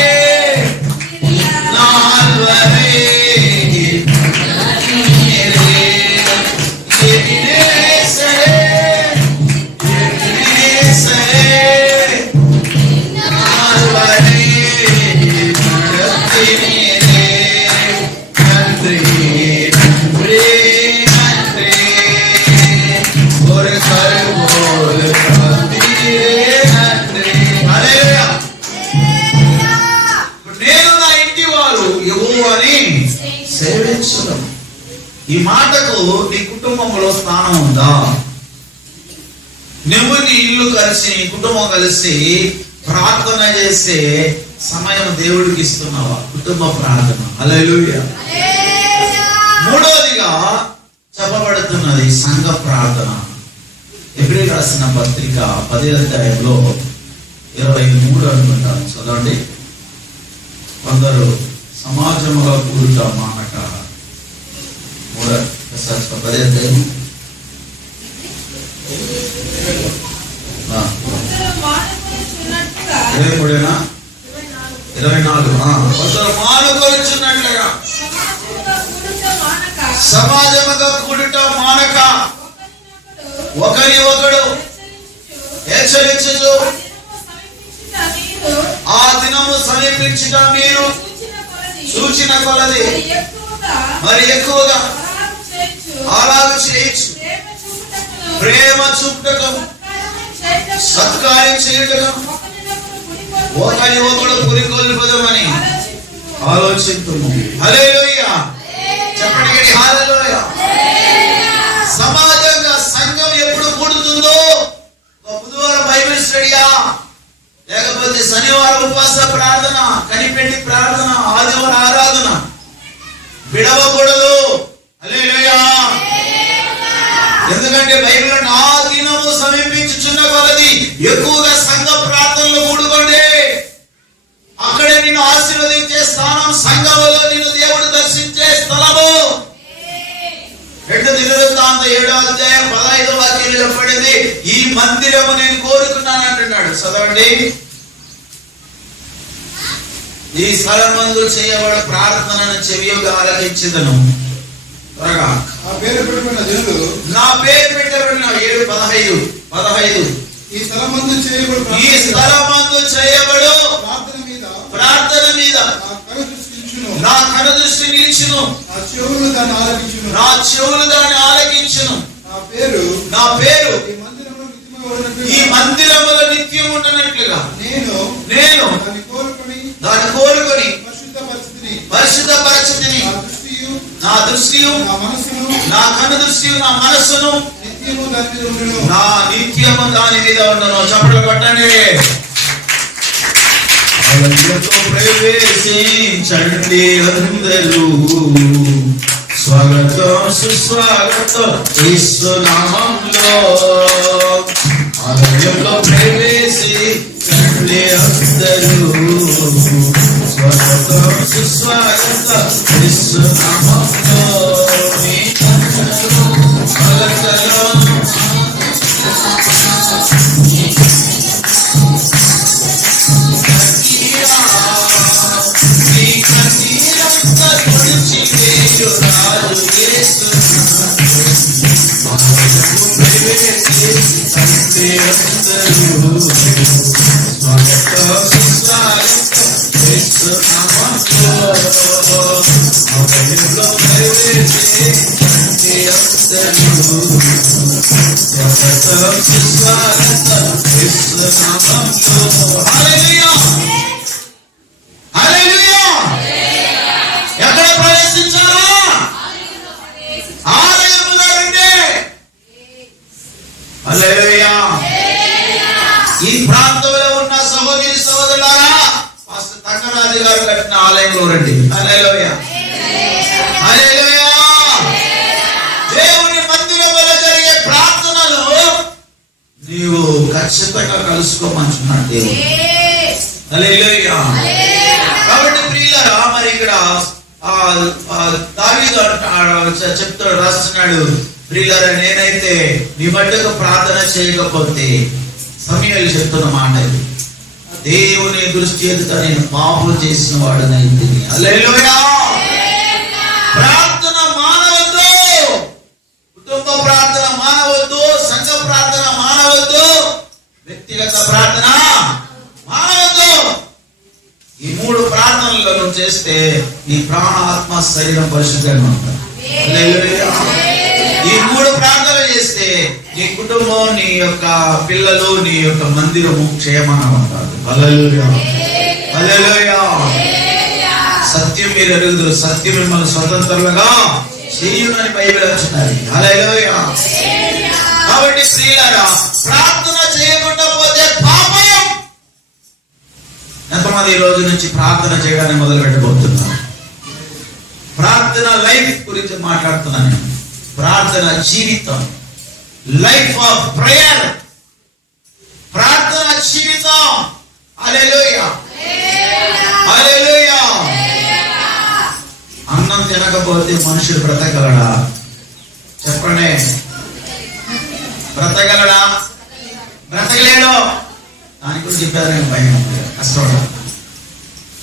நாள் வரை எபினேசரே எபினேசரே நாள் வரை நடத்தினீரே. நன்றி நன்றி நன்றி, ஒரு கருவோல் காத்தீரே நன்றி. హల్లెలూయా. నేను నా ఇంటి వారు యెహోవాని సేవించుదాం. ఈ మాటకు నీ కుటుంబంలో స్థానం ఉందా? నువ్వు నీ ఇల్లు కలిసి నీ కుటుంబం కలిసి ప్రార్థన చేసే సమయం దేవుడికి ఇస్తున్నావా? కుటుంబ ప్రార్థన. హల్లెలూయా. మూడవదిగా చెప్పబడుతున్నది సంఘ ప్రార్థన. ఎబ్రీ రాసిన పత్రిక 10వ అధ్యాయంలో 23 అనుకుంటాను, చదవండి. కొందరు సమాజంలో కూడుట మానక. 10వ అధ్యాయం 23 24. కొందరు మానుకొనుచున్నట్లుగా సమాజముగా కూడుట మానక ఒకరి ఒకడు హెచ్చరించుచు ఆ దినము సమీపించుట మీరు చూచిన కొలది మరి ఎక్కువగా అలాగూ చేయొచ్చు. ప్రేమ చూపుటకు సత్కార్యం చేయుటకు ఒకరి ఒకడు పురికొల్పుదమని ఆలోచిద్దుము. హల్లెలూయా. చెప్పండి హల్లెలూయా. సమాజంగా సంఘం ఎప్పుడు కూడుతుందో, బుధవారం బైబిల్ స్టడీయా, లేకపోతే శనివారం ఉపవాస ప్రార్థన, కనిపెట్టి ప్రార్థన, ఆదివారం ఆరాధన విడవకూడదు. హల్లెలూయా. ఎందుకంటే బైబిల్లో నా దినము సమీపించుచున్న కొలది ఎక్కువగా సంఘ ప్రార్థనలు కూడుకోండి. అక్కడే నిన్ను ఆశీర్వదించే స్థానం, సంఘంలో నిన్ను దేవుడు దర్శించే స్థలము. 2 దినవృత్తాంతం 7వ అధ్యాయం 15వ వాక్యంలో చెప్పబడింది, ఈ మందిరము నేను కోరుకున్నాను అంటున్నాడు. చదవండి. ఈ స్థలమందు చేయబడు ప్రార్థనను చెవియొగ్గా ఆలకించెదను. త్వరగా నా పేరు పెట్టబడిన జనులు 7:15 ఈ స్థలమందు చేయబడు ప్రార్థన మీద నా కనుదృష్టి నిలిచును. నా కనుదృష్టి నిలిచును. నా చెవులు దాన్ని ఆలకించును. నా చెవులు దాన్ని ఆలకించును. నా పేరు నా పేరు ఈ మందిరములో ఈ మందిరములో నిత్యముగా నిత్యం ఉండనట్లుగా నేను దాన్ని కోరుకొని పరిశుద్ధపరచుతిని. నా దృష్టియు నా మనసును నా కనుదృష్టియు నా మనస్సును నిత్యము దాని మీద ఉండును. నా నిత్యము దాని మీద ఉండను. చప్పట్లు కొట్టండి. ఆలయంలో ప్రవేశించండి అందరూ. స్వాగతం సుస్వాగతం యేసు నామములో. ఆలయంలో ప్రవేశించండి అందరూ. స్వాగతం సుస్వాగతం యేసు నామములో. మీ అందరూ స్వాగతం. ఎక్కడ ప్రవేశించాలా? ఆలయములో రండి. హల్లెలూయా. ఈ ప్రాంతంలో ఉన్న సహోదరి సహోదరులారా, పాస్టర్ తంగరాజు గారు కట్టిన ఆలయంలో రండి. హల్లెలూయా. హల్లెలూయా. దేవుని మందిరంలో జరిగే ప్రార్థనలు నీవు ఖచ్చితంగా కలుసుకోమంటున్నాడు దేవుడు. హల్లెలూయా. కాబట్టి ప్రియులారా, మరి ఇక్కడ దావీదు చెప్తాడు, రాస్తున్నాడు, ప్రియులారా నేనైతే నీ మట్టుకు ప్రార్థన చేయకపోతే, సమయాలు చెప్తున్న మాట ఇది, దేవుని దృష్టి ఎదుట నేను పాపం చేసిన వాడనైతే. హల్లెలూయా. ప్రార్థన మానవద్దు. కుటుంబ ప్రార్థన మానవద్దు. సంఘ ప్రార్థన మానవద్దు. వ్యక్తిగత ప్రార్థన మానవద్దు. ఈ మూడు ప్రార్థనలు నువ్వు చేస్తే నీ ప్రాణ ఆత్మ శరీరం పరిశుద్ధంగా ఉంటాయి. హల్లెలూయా. ఈ మూడు ప్రార్థనలు చేస్తే నీ కుటుంబం, నీ యొక్క పిల్లలు, నీ యొక్క మందిరము క్షేమంగా ఉంటారు. హల్లెలూయా. హల్లెలూయా. సత్యం మీరు ఎరుగుదురు, సత్యం మిమ్మల్ని స్వతంత్రులుగా చేయునని బైబిల్ వచ్చినది. హల్లెలూయా. కాబట్టి స్త్రీలారా, ప్రార్థన చేయకుండా పోతే పాపం. ఎంతమంది ఈ రోజు నుంచి ప్రార్థన చేయడానికి మొదలు పెట్టబోతున్నారు? ప్రార్థన లైఫ్ గురించి మాట్లాడుతున్నాను నేను. ప్రార్థన జీవితం, లైఫ్ ఆఫ్ ప్రేయర్, ప్రార్థన జీవితం. హల్లెలూయా. హల్లెలూయా. అన్నం తినకపోతే మనుషుడు బ్రతకగలడా? చెప్పండి. బ్రతకగలడా? బ్రతకలేడు. దాని గురించి చెప్పారు. భయం, కష్టపడ.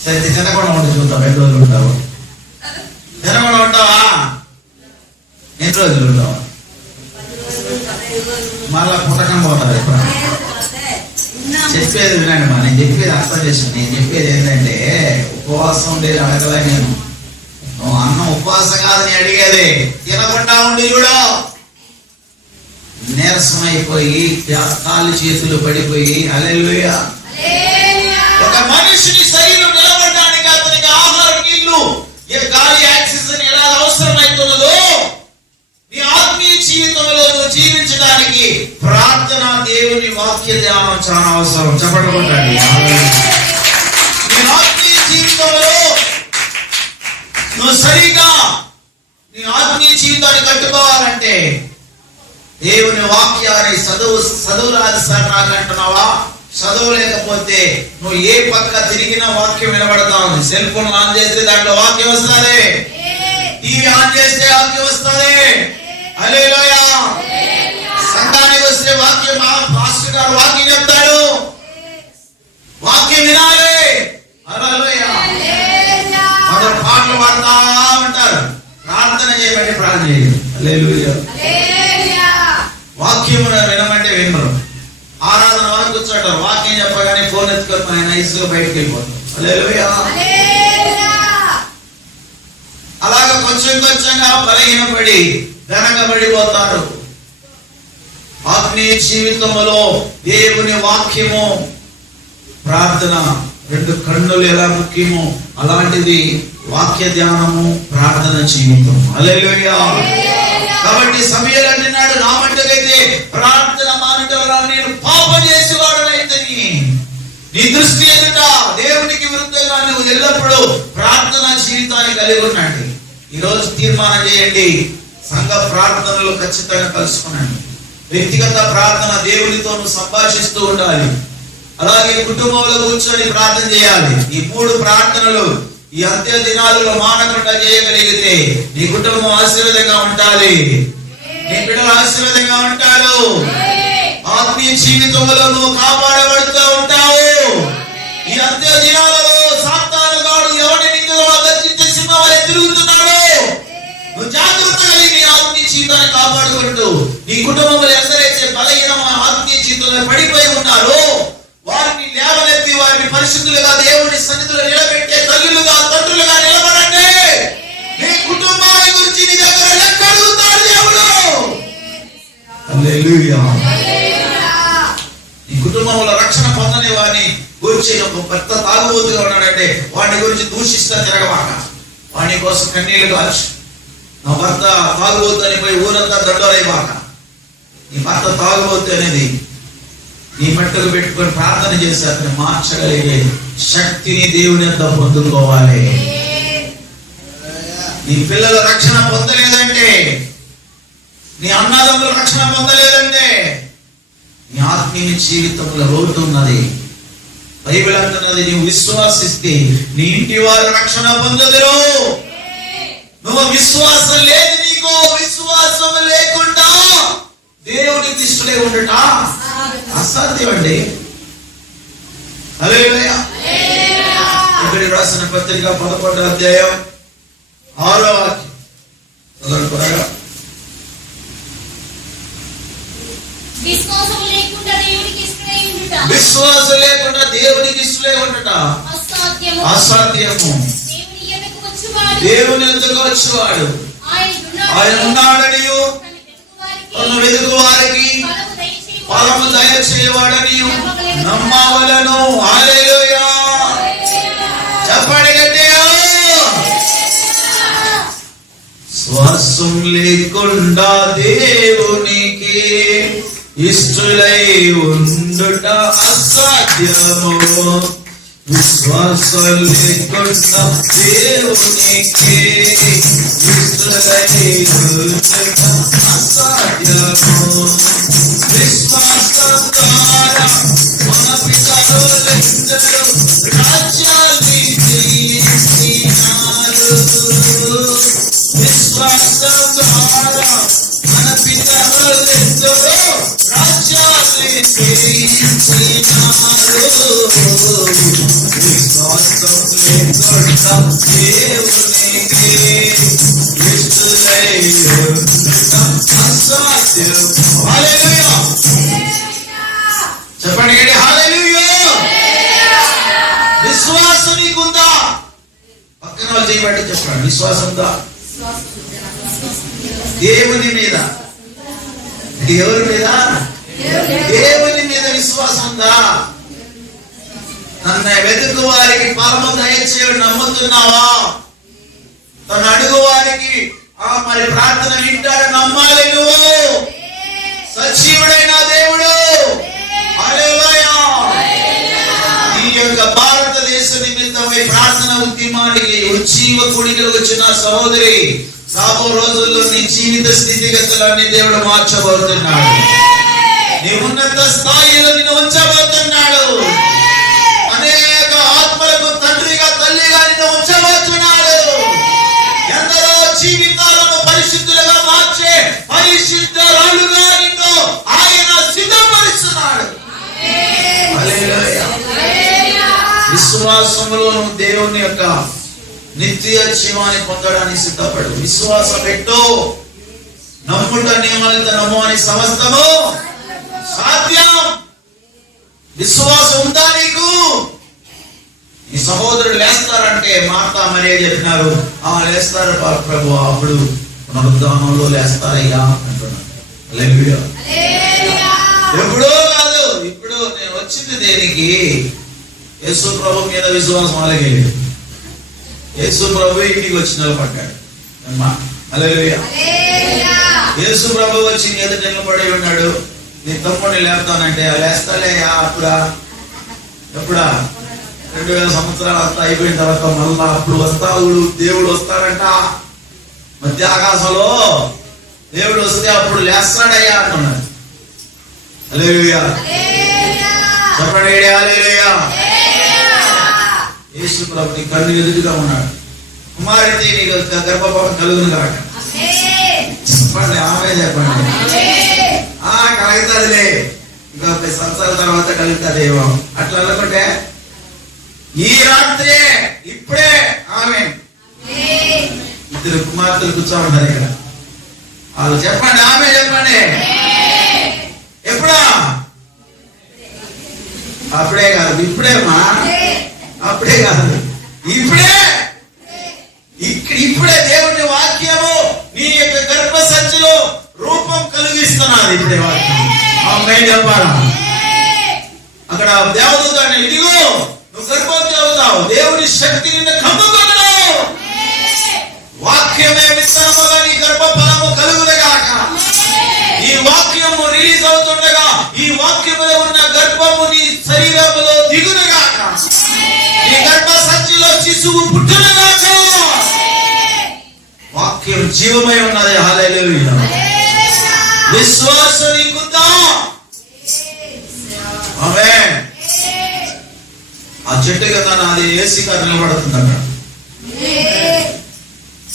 సరే తినకుండా ఉండి చూద్దాం. ఎన్ని రోజులు ఉంటావు? తినకుండా ఉంటావా? ఎన్ని రోజులు ఉంటావా? మళ్ళా పుట్టకం పోతారు. ఎప్పుడు చెప్పేది వినండి. మా నేను చెప్పేది అర్థం చేసింది. నేను చెప్పేది ఏంటంటే, ఉపవాసం ఉండేది అడగలే నేను. నువ్వు అన్నం ఉపవాసం కాదని అడిగేది. తినకుండా ఉండి చూడు. నీరసం అయిపోయి కాళ్ళు చేతులు పడిపోయి. హల్లెలూయా. ఒక మనిషిని శరీరం నిలబడడానికి అతనికి ఆహారం, నీళ్లు, గాలి, ఆక్సిజన్ ఎలా అవసరమైతున్నదో నీ ఆత్మీయ జీవితంలో నువ్వు జీవించడానికి ప్రార్థన, దేవుని వాక్య ధ్యానం చాలా అవసరం. చెప్పబడండి. నీ ఆత్మీయ జీవితంలో నువ్వు సరిగా నీ ఆత్మీయ జీవితాన్ని కట్టుకోవాలంటే దేవుని వాక్యాన్ని చదువురాదు సార్ నాకు అంటున్నావా? చదవలేకపోతే నువ్వు ఏ పక్క తిరిగినా వాక్యం వినబడతా ఉంది. సెల్ ఫోన్ ఆన్ చేస్తే దాంట్లో వాక్యం వస్తుంది. టీవీ ఆన్ చేస్తే వాక్యం వస్తుంది. హల్లెలూయా. సంఘానికి వస్తే వాక్యం, పాస్టర్ గారు వాక్యం చెప్తాడు. వాక్యం వినాలి. హల్లెలూయా. మనం పాటలు పాడుతా ఉంటారు. ప్రార్థన చేయమంటే ప్రార్థన చేయాలి. హల్లెలూయా. వాక్యం వినమంటే వినరు. ఆరాధన వరకు కూర్చోటారు. వాక్యం చెప్పగానే ఫోన్ ఎత్తుకొని ఆయన ఇసుగా బయటకు వెళ్ళిపోతారు. హల్లెలూయా. కొంచెం కొంచెంగా బలహీనపడి వెనకబడిపోతారు. ఆత్మీయ జీవితంలో దేవుని వాక్యము, ప్రార్థన రెండు కన్నులు ఎలా ముఖ్యమో అలాంటిది వాక్య ధ్యానము, ప్రార్థన జీవితం. హల్లెలూయా. కాబట్టి సమూయేలు అంటున్నాడు, నా మట్టుకైతే ప్రార్థన మానటం వల్ల నేను పాపం చేసేవాడనైతేని. నీ దృష్టి ఎదుట దేవునికి విరుద్ధంగా నువ్వు ఎల్లప్పుడూ ప్రార్థన జీవితాన్ని కలిగి ఉన్నాడు. ఈరోజు తీర్మానం చేయండి, సంఘ ప్రార్థనలు ఖచ్చితంగా కలుసుకున్నాను. వ్యక్తిగత ప్రార్థన, దేవునితో నువ్వు సంభాషిస్తూ ఉండాలి. అలాగే కుటుంబంలో కూర్చొని ప్రార్థన చేయాలి. ఈ 3 ప్రార్థనలు ఈ అంత్య దినాలలో మానకుండా చేయగలిగితే నీ కుటుంబం ఆశీర్వాదంగా ఉండాలి, నీ బిడ్డలు ఆశీర్వాదంగా ఉంటారు, ఆత్మీయ జీవితంలో నువ్వు కాపాడబడుతూ ఉంటావు. ఈ అంత్య దినాలలో సాతానుగాడు ఎవరిని గర్జించే సింహం వలె తిరుగుతున్నాడు. నువ్వు జాగ్రత్త కలిగి నీ ఆత్మీయ జీవితాన్ని కాపాడుకుంటూ నీ కుటుంబంలో ఎందరైతే బలహీనమైన ఆత్మీయ జీవితంలో పడిపోయి ఉన్నారో వారిని లేవనెత్తి వారిని పరిశుద్ధులుగా దేవుని సన్నిధిలో నిలబెట్టే తల్లులుగా, తండ్రులుగా నిలబడండి. నీ కుటుంబాన్ని గురించి నీ దగ్గర లెక్క అడుగుతాడు దేవుడు. హల్లెలూయా. నీ కుటుంబంలో రక్షణ పొందని వారిని గురించి ఒక భర్త తాగుబోతుగా ఉన్నాడంటే వాడిని గురించి దూషిస్తా తిరగవాక. వాడి కోసం కన్నీళ్లు కావచ్చు. నా భర్త తాగుబోతు అని పోయి ఊరంతా దండోరైవాక. నీ భర్త తాగుబోతు అనేది నీ మట్టుకు పెట్టుకొని ప్రార్థన చేసి అతను మార్చగలిగే శక్తిని దేవుని వద్ద పొందుకోవాలి. నీ పిల్లలు రక్షణ పొందలేదంటే, నీ అన్నదమ్ములు రక్షణ పొందలేదంటే నీ ఆత్మీయ జీవితంలో లోటు ఉన్నది. బైబిల్ అంటున్నది, నీవు విశ్వాసిస్తే నీ ఇంటి వారు రక్షణ పొందదురు. నువ్వు విశ్వాసం లేదు, నీకు విశ్వాసం లేకుండా దేవుని దృష్టిలో ఉండట అసాధ్యం అండి. హల్లెలూయా. ఇక్కడ రాసిన పత్రిక 11వ అధ్యాయం 6వ వాక్యం చదవండి. విశ్వాసం లేకుండా దేవునికి ఇష్టమై ఉండుట అసాధ్యము. దేవుని యొద్దకు వచ్చువాడు ఆయన ఉన్నాడని తను వెతుకు వారికి ఫలము దయచేయవాడని నమ్మవలెను. హల్లెలూయా. చెప్పండి గట్టిగా. శ్వాసం లేకుండా దేవునికి ఇష్టలై ఉండుట అసాధ్యము. విశ్వాసం లేకుండా దేవునికి ఇష్టలై ఉండుట అసాధ్యము. విశ్వాసం ద్వారా మన పితరులందరూ రాజ్యాన్ని జయించినారు. విశ్వాసం ద్వారా మన పితరులందరూ రాజ్యాన్ని జయించినారు. విశ్వాసం లేకుండా దేవునికి ఇష్టలై ఉండుట అసాధ్యం. హల్లెలూయా. చెప్పండి గట్టిగా, హల్లెలూయా. విశ్వాసం నీకుందా? పక్కన వాళ్ళు చేయబట్టి చెప్పండి, విశ్వాసం ఉందా? దేవుని మీద. ఎవరి మీద? దేవుని మీద విశ్వాసం ఉందా? నన్ను వెతుకు వారికి ఫలము దయచేయు నమ్ముతున్నావా? తను అడుగు వారికి మరి ప్రార్థన వింటాడు నమ్మాలి. నువ్వు సజీవుడైన దేవుడు. హల్లెలూయా. ఈ యొక్క భారతదేశ నిమిత్తమై ప్రార్థన ఉద్యమానికి ఉజ్జీవ కూడికలకు వచ్చిన సహోదరి, రాబో రోజుల్లో నీ జీవిత స్థితిగతులన్నీ దేవుడు మార్చబోతున్నాడు. నీ ఉన్నత స్థాయిలో నిన్ను ఉంచబోతున్నాడు. అనేక ఆత్మలకు తండ్రిగా తల్లిగా నిన్ను ఉంచబోతున్నాడు. ఎందరో జీవితాలను పరిశుద్ధులుగా మార్చే పరిశుద్ధులుగా నిన్ను ఆయన సిద్ధపరుస్తున్నాడు. హల్లెలూయా. విశ్వాసంలో నువ్వు దేవుని యొక్క నిత్య జీవాన్ని పొందడానికి సిద్ధపడు. విశ్వాసం పెట్టు. నమ్ముట నియమాలతో నమ్ము అని సమస్తము సాధ్యం. విశ్వాసం ఉందా నీకు? ఈ సహోదరుడు లేస్తారంటే మార్తా మరియ చెప్పినారు, లేస్తారు ప్రభు, అప్పుడు పునరుద్ధానంలో లేస్తారయ్యా అంటున్నారు. హల్లెలూయా. ఎప్పుడో కాదు, ఇప్పుడు నేను వచ్చింది దేనికి? యేసు ప్రభు మీద విశ్వాసం అలాగేలేదు. యేసు ప్రభు ఇంటికి వచ్చి నిలబడ్డాడు. హల్లెలూయా. యేసు ప్రభు వచ్చి ఎదుట నిలబడి ఉన్నాడు. నీ తమ్ముడిని లేపుతానంటే లేస్తాలేయా. అప్పుడా? ఎప్పుడా? 2000 సంవత్సరాలు అంతా అయిపోయిన తర్వాత మళ్ళా అప్పుడు వస్తాడు దేవుడు. వస్తాడంట మధ్య ఆకాశంలో దేవుడు వస్తే అప్పుడు లేస్తాడయ్యా అంటున్నాడు. హల్లెలూయా. చెప్పండి హల్లెలూయా. యేసు ప్రభు నీ కన్ను ఎదురుగా ఉన్నాడు. కుమార్తె నీకు గర్భఫలం కలుగును కాక. చెప్పండి ఆమె చెప్పండి. కలుగుతుందిలే, ఇంకా 10 సంవత్సరాల తర్వాత కలుగుతుందేమో అట్లా అనుకుంటే ఈ రాత్రే ఇప్పుడే ఆమె 2 కుమార్తెలు కూర్చోమన్నారు ఇక్కడ. వాళ్ళు చెప్పండి ఆమె చెప్పండి. ఎప్పుడా? అప్పుడే కాదు, ఇప్పుడేమా. అప్పుడే కాదు, ఇప్పుడే. ఇప్పుడే దేవుని వాక్యము నీ యొక్క గర్భ సంచిలో రూపం కలిగిస్తున్నది. ఇప్పుడే వాక్యం అమ్మాయి చెప్పాలా? అక్కడ దేవదూత ఇదిగో నువ్వు గర్భవతి అవుతావు, దేవుని శక్తి నిన్ను కమ్ముకున్నావు, వాక్యమే విత్తనముగా నీ గర్భఫలము కలుగునుగాక. ఈ వాక్యము రిలీజ్ అవుతుండగా ఈ వాక్యములో ఉన్న గర్భము నీ శరీరములో దిగునుగాక. నీ గర్భ సంచిలో శిశువు పుట్టునుగాక. వాక్యం జీవమై ఉన్నది. హల్లెలూయా. విశ్వాసం నీకుందా? ఆమేన్. ఆ చెట్టు కదా నాది ఏసీ కారు నిలబడుతుంది అక్కడ.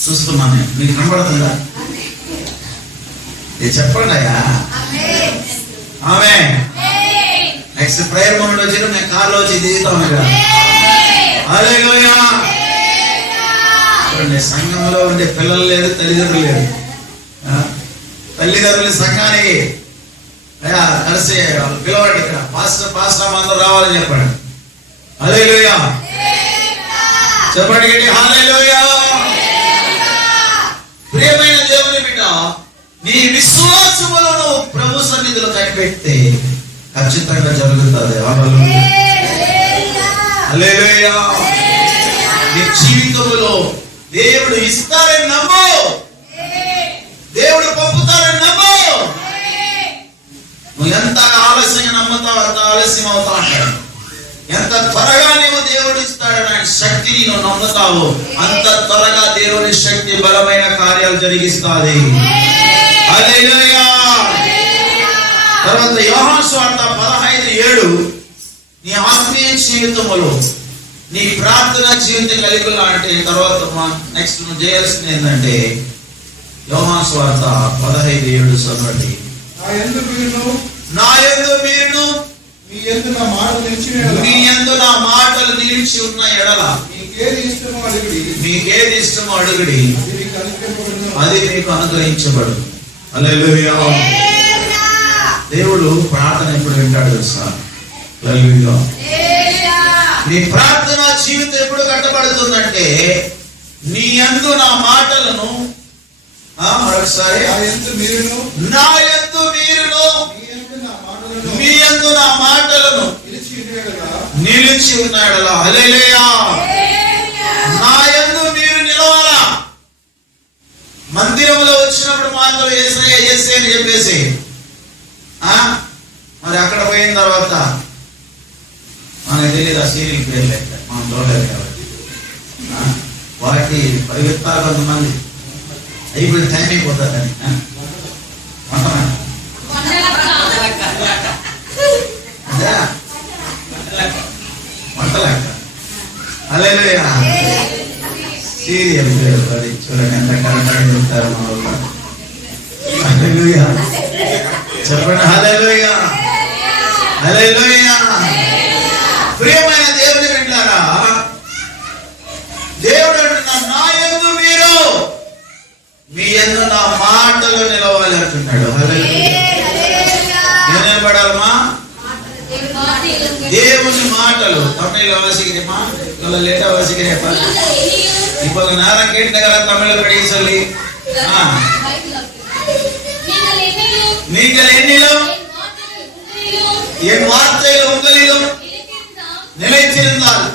చూస్తున్నాను, మీకు కనబడుతుందా? చెప్పండి అయ్యా. ఆమేన్. నెక్స్ట్ ప్రేయర్ మూమెంట్ వచ్చి మేము కార్లో వచ్చి దిగుతాం ఇక్కడ. హల్లెలూయా. సంఘంలో ఉండే పిల్లలు లేదు, తల్లిదండ్రులు లేదు. తల్లిదండ్రులు సంఘానికి కలిసి పిలవండి. ఇక్కడ పాస్టర్ అందరూ రావాలని చెప్పండి. హల్లెలూయా. చెప్పండి హల్లెలూయా. ప్రియమైన దేవుని బిడ్డ, నీ విశ్వాసములను ప్రభు సన్నిధిలో కనిపెడితే ఖచ్చితంగా జరుగుతుంది. హల్లెలూయా. నీ జీవితంలో దేవుడు ఇస్తారని నమ్ము, దేవుడు పంపుతారని నమ్ము. నువ్వు ఎంత ఆలస్యంగా నమ్ముతావు అంత ఆలస్యం అవుతా అంటాడు. ఎంత త్వరగా నీవు దేవుడు ఇస్తాడని ఆయన శక్తిని నువ్వు నమ్ముతావు అంత త్వరగా దేవుని శక్తి బలమైన కార్యాలు జరిగిస్తాది. హల్లెలూయా. తర్వాత యోహాను సువార్త 15:7 నీ ఆత్మీయ జీవితంలో నీ ప్రార్థన జీవితం కలిగి అంటే తర్వాత నెక్స్ట్ నువ్వు చేయాల్సింది ఏంటంటే యోహాను సువార్త 15:7 చదవండి. నా యందు మీరును మీ యందు నా మాటలు నిలిచి ఉన్న ఎడల మీకేది ఇష్టమో అడుగుడి, అది మీకు అనుగ్రహించబడు. హల్లెలూయా. దేవుడు ప్రార్థన ఎప్పుడు వింటాడు తెలుసా? హల్లెలూయా. నీ ప్రార్థన జీవితం ఎప్పుడు కట్టబడుతుందంటే నీ యందు నా మాటలను మరొకసారి నా యందు మీరును మీ యందు నా మాటలను నిలిచి ఉన్నాడు. హల్లెలూయా. నా యందు మీరు నిలవాలా. మందిరంలో వచ్చినప్పుడు మాత్రం యేసయ్య యేసయ్య అని చెప్పేసి మరి అక్కడ పోయిన తర్వాత మనకు తెలియదు ఆ సీరియల్ పేరు లెక్క మనం చూడలేదు కాబట్టి వాటి పరిగెత్తాలి కొంతమంది. అయిపోయి టైం అయిపోతుందని వంటలక్క. హల్లెలూయా. సీరియల్ పేరు అది చూడండి ఎంత కరెక్ట్గా చెప్తారు మా ఊళ్ళో. హల్లెలూయా. చెప్పండి హల్లెలూయా. హల్లెలూయా. ప్రియమైన దేవుని బిడ్డలారా, దేవుడు అంటున్నాడు నా యందు మీరు మీ యందు నా మాటలు నిలవాలి అంటున్నాడు. హల్లెలూయా. ఏం నిలబడాలమ్మా? దేవుని மாட்டலு தமிழ்ல வாசிக்கிறேமா இல்ல லேட்டா வாசிக்கிறேப்பா இப்போ நேரம் கேட்டகர தமிழ்ல படி சொல்லி நீங்கள் என்னிலும் என் வார்த்தையில் உங்களிலும் நிலைத்திருந்தால்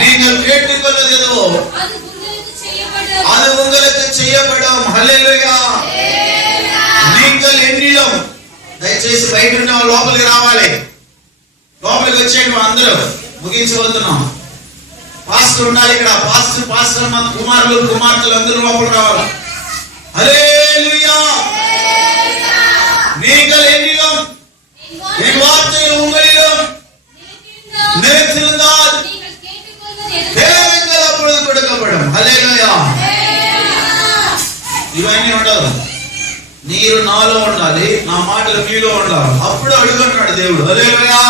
நீங்கள் கேட்டுக்கொள்வது எதுவோ அது உங்களுக்கு செய்யப்படும். హల్లెలూయా. நீங்கள் என்னிலும் దయచేసి బయట ఉన్న వాళ్ళు లోపలికి రావాలి. లోపలికి వచ్చేయండి అందరూ. ముగించబోతున్నాం. పాస్టర్ ఉండాలి ఇక్కడ. పాస్టర్ మన కుమారులు కుమార్తెలు అందరూ లోపలికి రావాలి. హల్లెలూయా. நீங்கள் என்னிலும் என் வார்த்தையில் உங்களிலும் நிலைத்திருந்தால் தேவைகள் அப்பொழுது கொடுக்கப்படும். హల్లెలూయా. ఇవన్నీ ఉండదు. నీరు నాలో ఉండాలి, నా మాటలు మీలో ఉండాలి. అప్పుడు అడుగుతున్నాడు దేవుడు. హల్లెలూయా.